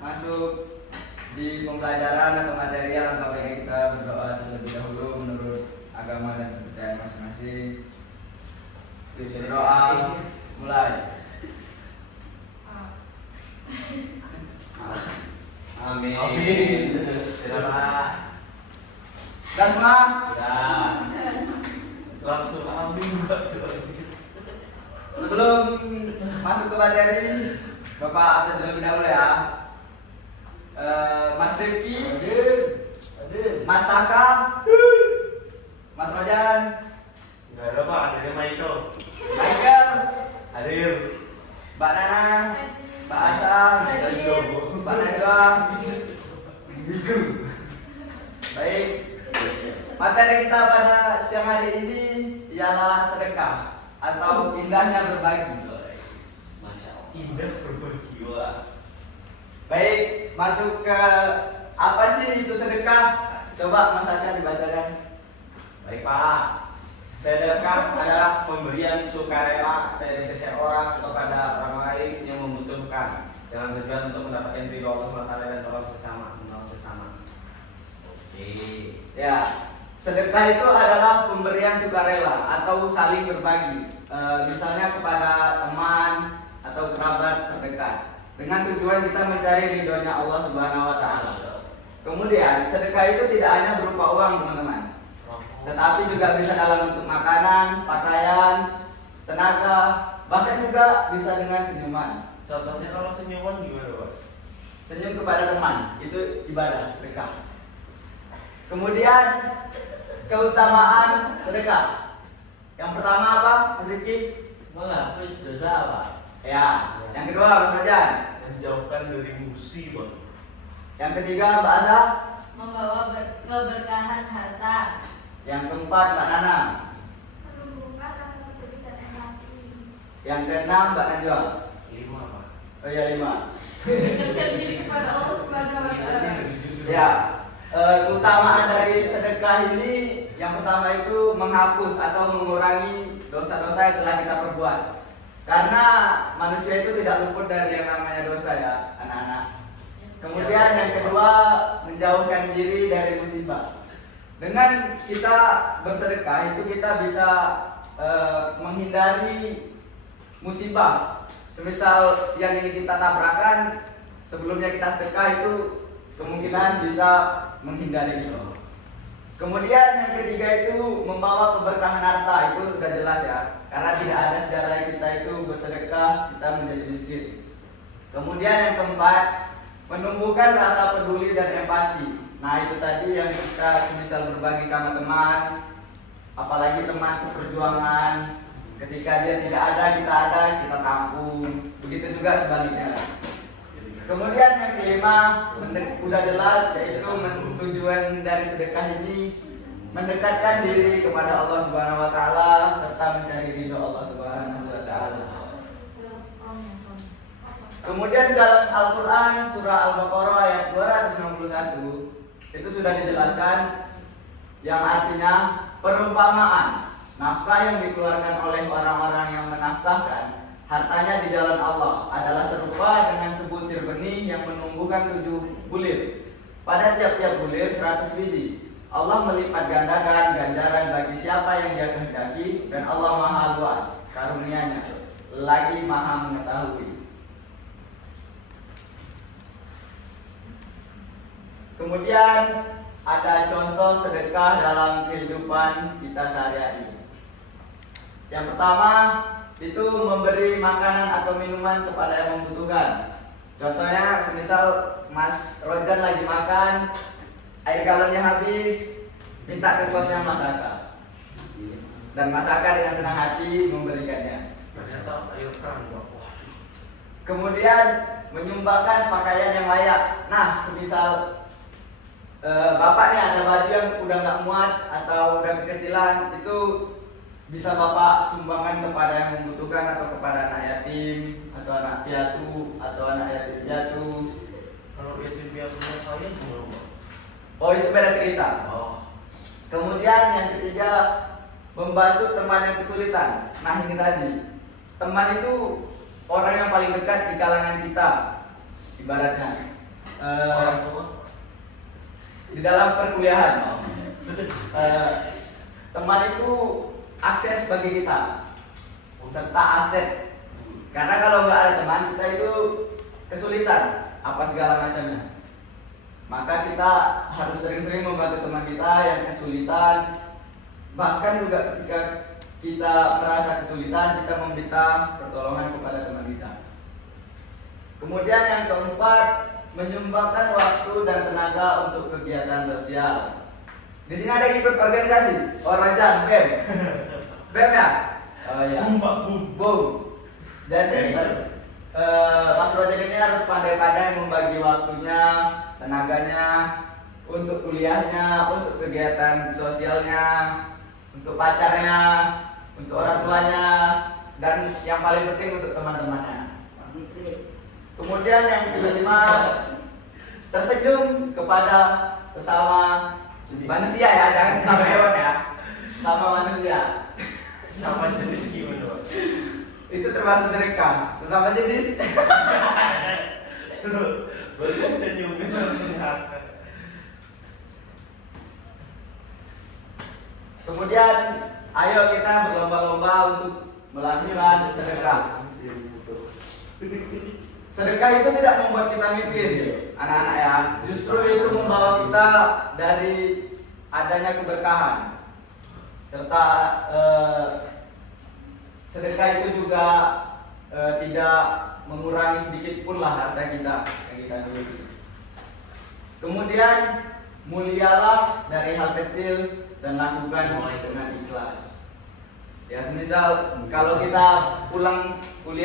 masuk di pembelajaran atau materi, alangkah baiknya kita berdoa terlebih dahulu menurut agama dan kepercayaan masing-masing. Berdoa mulai. Amin. Selamat. Dasma. Ya. Langsung amin. Sebelum masuk ke materi, Bapak absen terlebih dahulu ya. Mas Rifki, Mas Saka, Mas Rojan, Enggak ada Pak, ada Michael. Michael, Hadir. Mbak Nana, Mbak Asam, Mbak Najwa. Baik, materi kita pada siang hari ini ialah sedekah atau indahnya berbagi. Masya Allah. Indah berbagi, wah. Baik, masuk ke apa sih itu sedekah? Coba Mas Aka dibacakan. Baik Pak. Sedekah adalah pemberian sukarela dari seseorang kepada orang lain yang membutuhkan dengan tujuan untuk mendapatkan ridho Allah SWT dan tolong sesama. Oke. Ya, sedekah itu adalah pemberian sukarela atau saling berbagi. Misalnya kepada teman atau kerabat terdekat, dengan tujuan kita mencari ridhonya Allah Subhanahu wa taala. Kemudian, sedekah itu tidak hanya berupa uang, teman-teman. Tetapi juga bisa dalam bentuk makanan, pakaian, tenaga, bahkan juga bisa dengan senyuman. Contohnya kalau senyuman gimana Pak? Senyum kepada teman, itu ibadah, sedekah. Kemudian, keutamaan sedekah. Yang pertama apa, Mas Rifki? Menghapus dosa Pak. Ya. Yang kedua, Mas Rajan. Menjauhkan dari musibah. Yang ketiga, Mbak Asa. Membawa keberkahan harta. Yang keempat, Mbak Nana. Menumbuhkan rasa peduli dan empati. Yang keenam, Mbak Najwa. 5 Pak. Oh ya, 5. Mendekatkan diri kepada Allah Subhanahu wa taala. Ya, keutamaan dari sedekah ini yang pertama itu menghapus atau mengurangi dosa-dosa yang telah kita perbuat. Karena manusia itu tidak luput dari yang namanya dosa ya, anak-anak. Kemudian yang kedua, menjauhkan diri dari musibah. Dengan kita bersedekah itu kita bisa menghindari musibah. Semisal siang ini kita tabrakan, sebelumnya kita sedekah itu kemungkinan bisa menghindari itu. Kemudian yang ketiga itu membawa keberkahan harta, itu sudah jelas ya. Karena tidak ada sejarah kita itu bersedekah kita menjadi miskin. Kemudian yang keempat, menumbuhkan rasa peduli dan empati. Nah itu tadi yang kita misal berbagi sama teman, apalagi teman seperjuangan. Ketika dia tidak ada, kita tampung. Begitu juga sebaliknya. Kemudian yang kelima, udah jelas, yaitu tujuan dari sedekah ini mendekatkan diri kepada Allah Subhanahu wa taala serta mencari ridho Allah Subhanahu wa taala. Kemudian dalam Al-Qur'an surah Al-Baqarah ayat 261 itu sudah dijelaskan yang artinya perumpamaan nafkah yang dikeluarkan oleh orang-orang yang menafkahkan hartanya di jalan Allah adalah serupa dengan sebutir benih yang menumbuhkan 7 bulir. Pada tiap-tiap bulir 100 biji. Allah melipat gandakan ganjaran bagi siapa yang dia kehendaki, dan Allah Maha luas karunia-Nya, lagi Maha mengetahui. Kemudian ada contoh sedekah dalam kehidupan kita sehari-hari. Yang pertama itu memberi makanan atau minuman kepada yang membutuhkan. Contohnya semisal Mas Rojan lagi makan, air galonnya habis, minta ke kosnya Mas Aka. Dan Mas Aka dengan senang hati memberikannya. Ternyata air keran Pak. Kemudian menyumbangkan pakaian yang layak. Nah, semisal Bapak nih ada baju yang udah nggak muat atau udah kekecilan, itu bisa Bapak sumbangkan kepada yang membutuhkan atau kepada anak yatim atau anak piatu atau anak yatim piatu. Kalau yatim piatunya saya gimana Pak? Oh itu beda cerita. Oh. Kemudian yang ketiga, membantu teman yang kesulitan. Nah ini tadi, teman itu orang yang paling dekat di kalangan kita. ibaratnya Orang tua. di dalam perkuliahan teman itu akses bagi kita serta aset, karena kalau nggak ada teman kita itu kesulitan apa segala macamnya. Maka kita harus sering-sering membantu teman kita yang kesulitan. Bahkan juga ketika kita merasa kesulitan, kita meminta pertolongan kepada teman kita. Kemudian yang keempat, menyumbangkan waktu dan tenaga untuk kegiatan sosial. Di sini ada yang ikut organisasi, Rajan, BEM. BEM ya? Oh iya. Bum. Jadi Mas Rojan ini harus pandai-pandai membagi waktunya, tenaganya untuk kuliahnya, untuk kegiatan sosialnya, untuk pacarnya, untuk orang tuanya, dan yang paling penting untuk teman-temannya. Kemudian yang kelima, tersenyum kepada sesama manusia ya, jangan sesama hewan ya, sama manusia. Sama jenis gimana, Pak? Itu termasuk sedekah. Sesama jenis. Berarti senyumnya langsung hati. Kemudian ayo kita berlomba-lomba untuk melakukan sedekah. Sedekah itu tidak membuat kita miskin, anak-anak ya. Justru itu membawa kita dari adanya keberkahan. Serta sedekah itu juga tidak mengurangi sedikit pun lah harta kita yang kita miliki. Kemudian mulialah dari hal kecil dan lakukan dengan ikhlas. Ya semisal kalau kita pulang kuliah